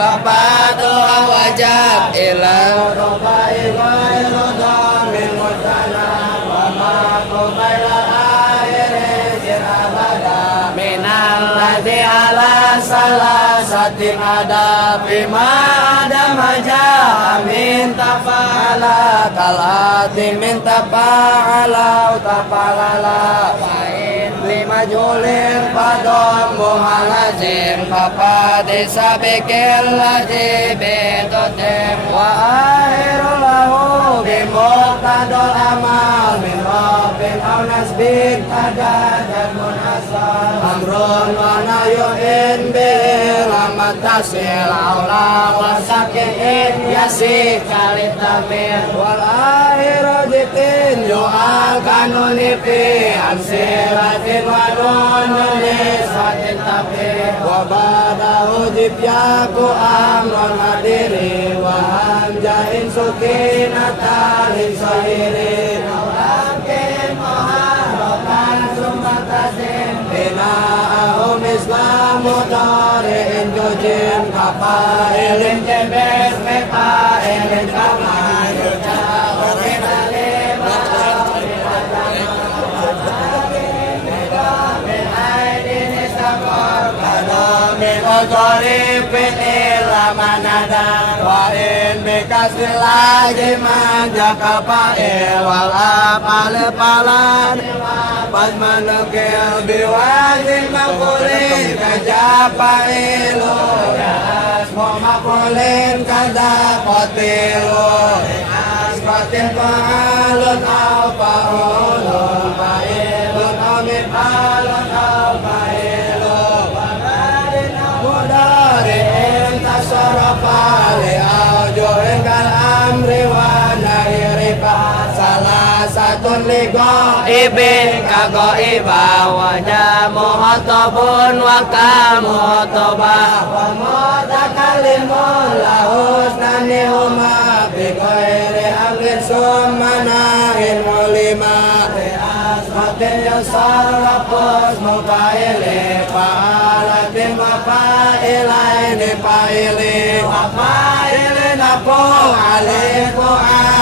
Bapak doa wajib ilang robai ghairu dhamin mutana wa ma qabaila akhir abada minal ladzi ala salasatin ada bima ada majah min tafala kalati min tafala tafalala lima julin padom muhalazim papa desa bekel lagi betotem wa akhirul lahu bimuqtadul amal min rabbin aw nasbin adadan munasal amrun wa nahyun bil amatasil aula wa sakin yasik kalitamir wal akhiru jitin yu'al kanunifi amsilatin wanunulisatin tabi wabadahu jibyaku amron hadiri wahamjahin sukinatalin sahirin awlakin muharrokan sumbatasin bina'ahum islamu dari'in jujim kapailin jebes mepailin kamar yuja'urin alim Qoribin ila manada wa in bikasir lagi manja kapail wal apal palan pas manukil biwazin makulin kajapailu asmo makulin kada kotilu aspatin pa'alun au pa'ulun pa'ilun amin alun au pa'ilu Sarapali aujuhin kal amri wa nahirifa salah satun ligo ibin kago iba wajah muhotabun wa kamuhotobah wa mutakalimun lahus nanihuma bikoiri amrin sumanahin mulima asmatin yusar lapus mukaili fa'alatin wa fa'ilaini fa'ili wa fa'ilin apu aliku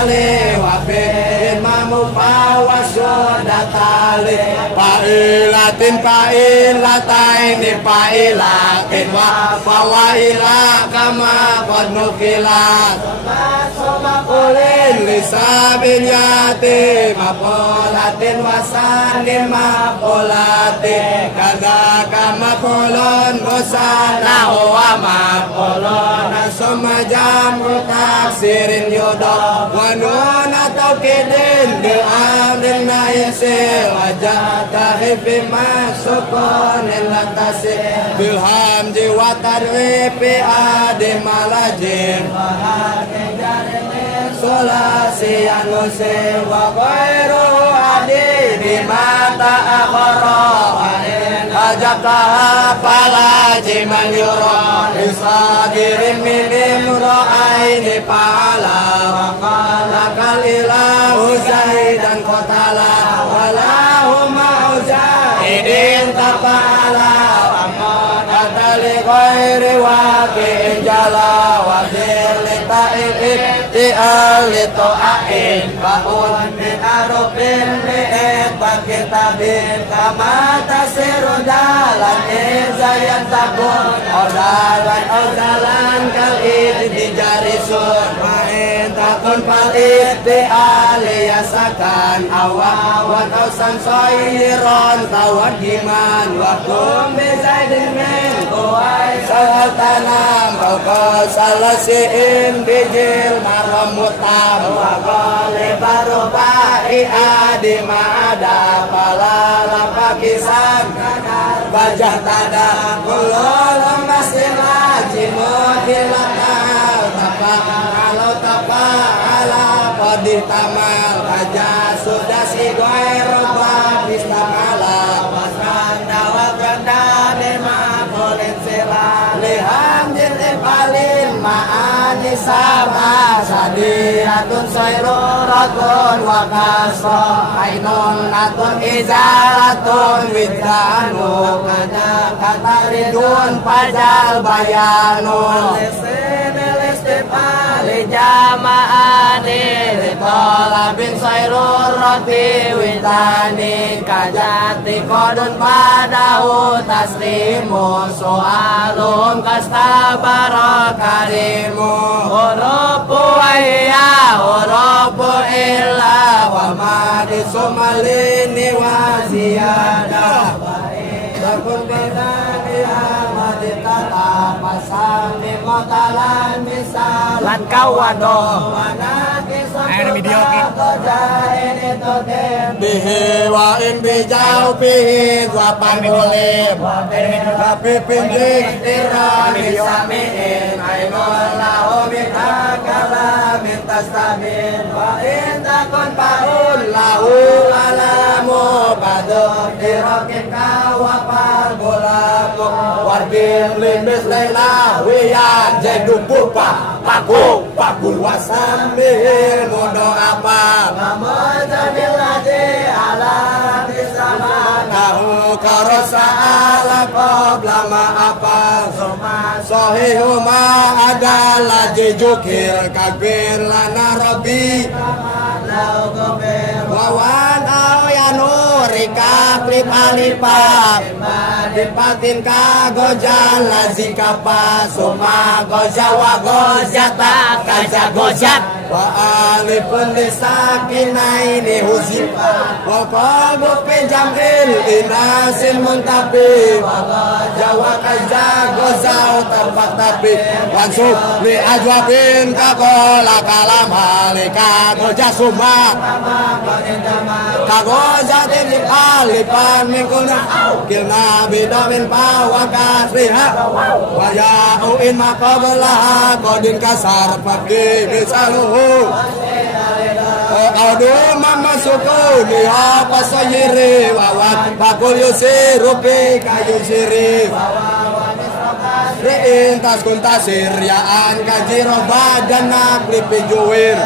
ali wa fi'in mamufa wa sudatali fa'ilatin fa'ilataini fa'ilatin wa fa'ila kama konukilat ulin lisabin yati mapolatin wasanin mapolatin kadaka mapolon bosana wa mapolon asomajam taksirin yodo wanun atau kidin diamrin naisil wajah tahifi masukonin latasi bilham jiwa tarwipi adi malajim solasi anusi wa khairu adi di mata akhara ajabtaha pala jiman yura isadirin minim ra'aini pa'ala wa qala kalilahu zahidan qatala walahu ma'uzahidin tapa'ala wa qatali khairi waqi'in jala wa zirli ta'ili to'ain ba'un bin arufin bi'id bakitabin kama tasiru dalan izayan tabun odalan odalan kal'id dijarisun ma'in takun pal'id di'aliyasakan awawan awsan soyiron tawan himan wakum bizaidin min kuwai saltanam kau salasiin bijil maramutam wakoli baru ba'i adi ma'ada palala pakisan bajah tada kulul masin laji mudilatal tapa kalau tapa ala kodih tamal raja sudah si goy roba bistamala pasran dawat ganda nema polin sila liham jil palin ma ma'ani sama sadiratun sayruratun wa kasra ainun atun izaratun widanu kada kata ridun pajal bayanun Lijama'ani Litolabin sayrur roti Widani kajati kodun padahu taslimu So'alum kastabara karimu Urupu wahya urupu illa Wa madi sumalini wa ziyadah Takun bidani amadi tata Pasami motalan misal Lan kawado Ayo video ki Bihi wa in bijau bihi wa pandulim Tapi pindik tirani samiin Ainul lahu minhakala mintastamin Wa in takun paun lahu alamu Badu dirokin kawapal gulamu Wargin limbis lela wiyan Jadu pupa paku pakul wasambil Mudo apa namun jamilati ala bisama Nahu karosa ala qoblama apa Sohihuma adalah jujukir Kabir lana robi Wawan ayanu rika klip alipap Dipatin kagojan lazika pas Suma goja wa gojata kaja gojat Wa alipun disakinaini huzipa Wa qabu pinjamil inasin muntabi Wa goja wa kaja gozau tempat tabi Wansub li ajwabin kagola kalam halika goja suma Kagoja tinip alipan mingkuna Kilna bidamin pawakas riha Waya'uin makabelah kodin kasar pagi misaluhu Aduh mama suku liha pasayiri Wawat pakul yusirupi kayu siri Riintas kuntasir yaan kajiro badanak lipijuwir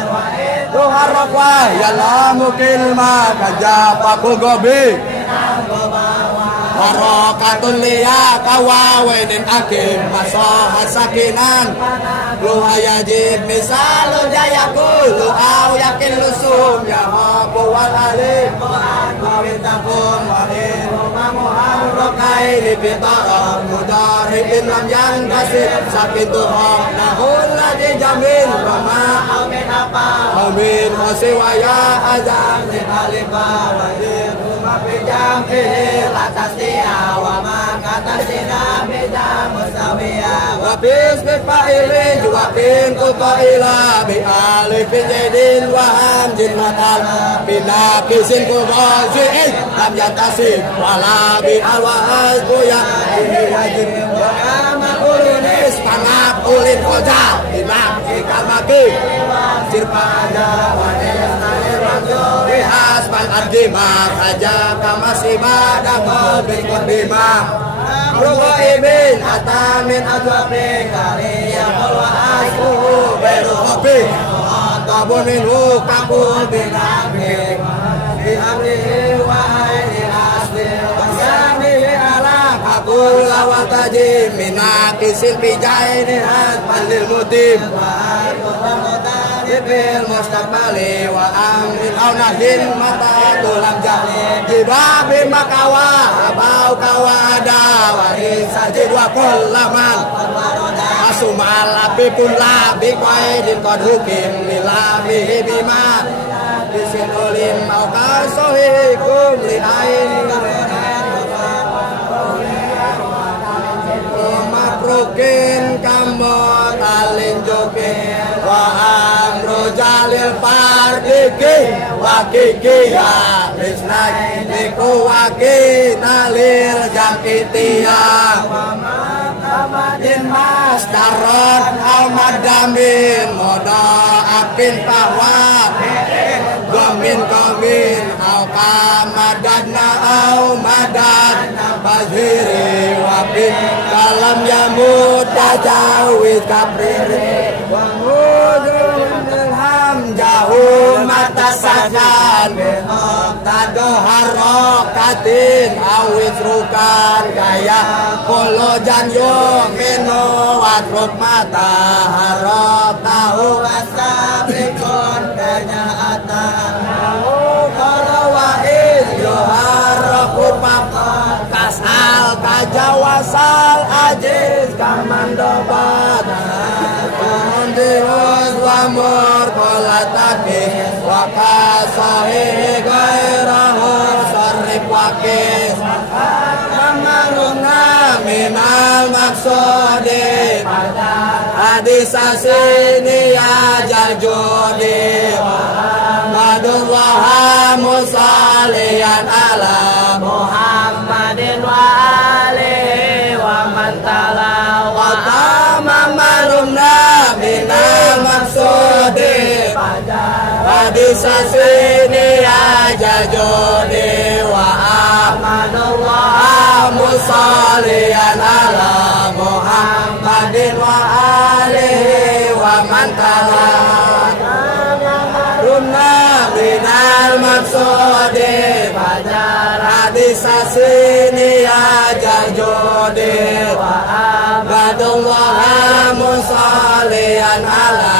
Tuharapwa yalamu kilma kaja pakul gobi Barokatun liya kawawenin akim Masoha sakinan Luhayajib misalu jayakul Lu'aw yakin lusum Ya mabu wal alim Mawintakum wahin Rumamuham rokai Lipitaram Mudaribin lam yang kasih Sakin tuham Nahul lagi jamin Rama amin apa Amin wasiwaya azam Nihalifah Wajib Rumah ini latas dia wa makatan sina bida mustawiya wa bismi fa'ilin juga pintu ta'ila bi alifin jadin wa hamjin matal bina kisin kubazi'in lam yantasib wala bi alwa'az buya ini wajib wa kama ulinis pangap ulin koja imam ikamaki sirpa aja wa nilastanir rajul bihas pan adimah aja masih pada berikut bima Rugo ibin atamin adwabi Kariya kolwa askuhu beru hobi Tabunin hukakul binabik Bi amrihi wa aini asli Wasanihi ala kakul lawat tajim Minakisin pijaini panlil mutim Ibil mustaqbali wa amrin au nahin mata tulang jahli Jibabi makawa abau kawada waris sajid wa kullaman Asumal api pun labi qaidin qad hukim lilamihi bima Bisin ulim au kasohikum li ain Makrukin kamot alin jokin wa amru jalil pardiki wakiki ya lisnai niku waki nalir jakitia Amadin mas daron almadamin moda apin pahwat Gomin au kamadadna au madad Baziri wapin kalam yamud tajawid kapriri tasakan tado harokatin awit rukan gaya kolo janyo meno watruk mata harok tahu asabikon kanya atan kolo wa'id yo harok upapot kasal kajawasal ajiz kamandobat Dios wamur kolatake wakasahe gairahu sarif wakis kamaruna minal maksudin hadisasini ajal judi Muhammadullah musaliyan ala Muhammadin wa alihi wa man tala wa tamamalumna minal maksudin hadisasini ajal judi wa Muhammadullah musaliyan ala Muhammadin wa alihi wa man tala minal maksudi hadisasini ajal judi wa abadullah musaliyan ala